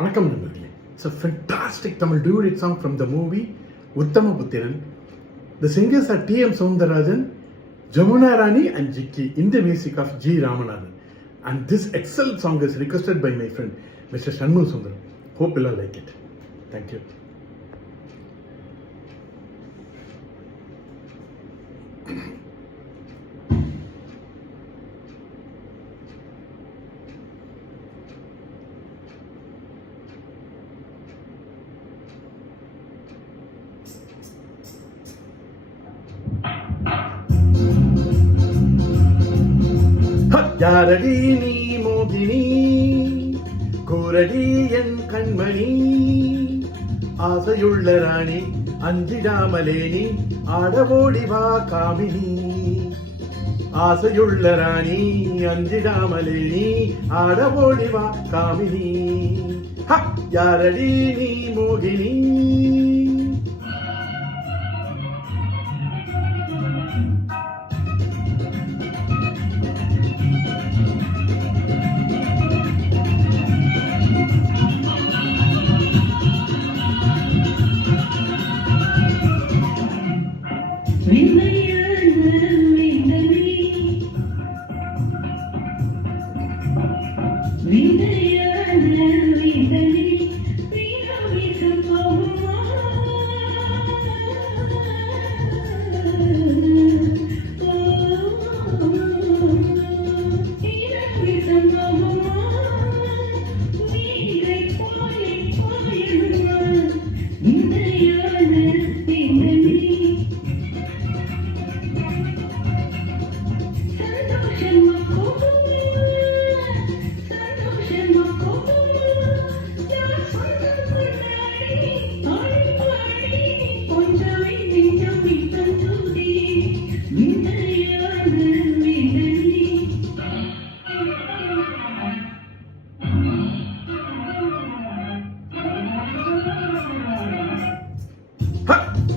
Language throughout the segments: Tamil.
வணக்கம் நண்பர்களே. It's a fantastic Tamil duet song from the movie Uttamaputhiran. The singers are T.M. Soundarajan, Jamuna Rani and Jikki in the music of G. Ramanathan. And this excellent song is requested by my friend Mr. Shanmu Sundar. Hope you all like it. Thank you. யாரடி நீ மோகினி, கூரடி என் கண்மணி, ஆசையுள்ள ராணி, அஞ்சிடாமலே நீ ஆடவோடி வா காமினி. ஆசையுள்ள ராணி, அஞ்சிடாமலே நீ ஆடவோடி வா காமினி. யாரடி நீ மோகினி.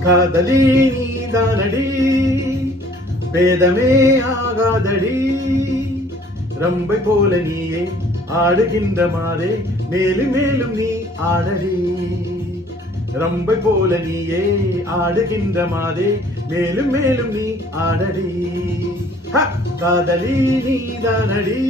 காதலி நீதானடி, பேதமே ஆகாதடி, ரம்பை போல நீயே ஆடுகின்ற மாதே, மேலும் மேலும் நீ ஆடடி. ரம்பை போல நீயே ஆடுகின்ற மாதே, மேலும் மேலும் நீ ஆடடி. காதலி நீதானடி.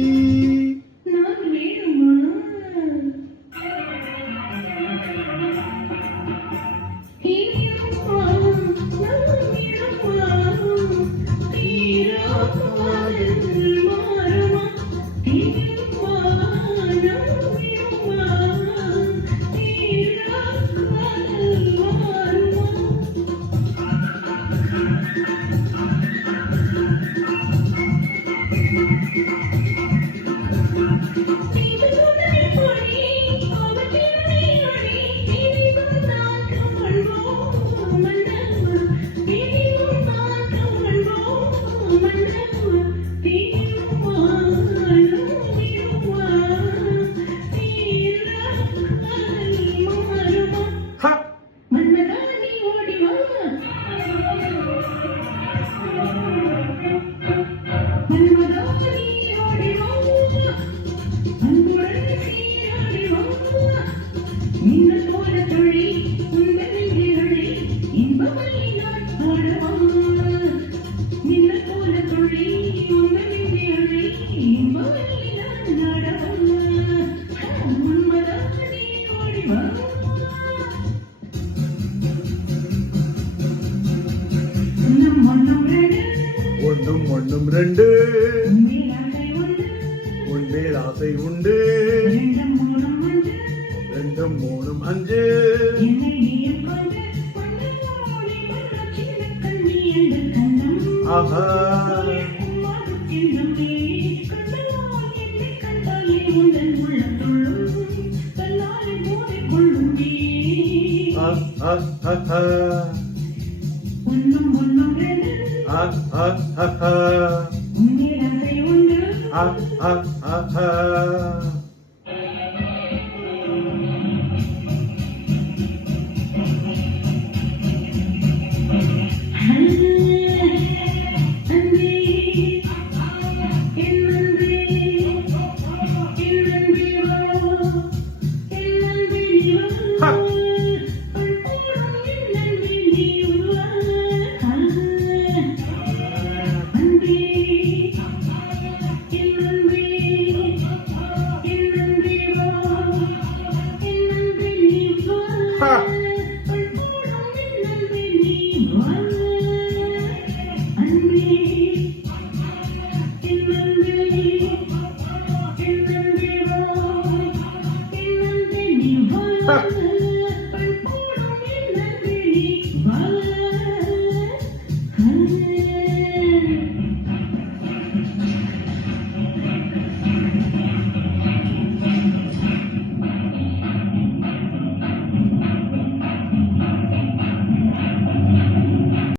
ஒன்றும் ரெண்டு, உன்மேல் ஆசை உண்டு, ரெண்டும் மூணும் அஞ்சு. ஆஹா ha ha ha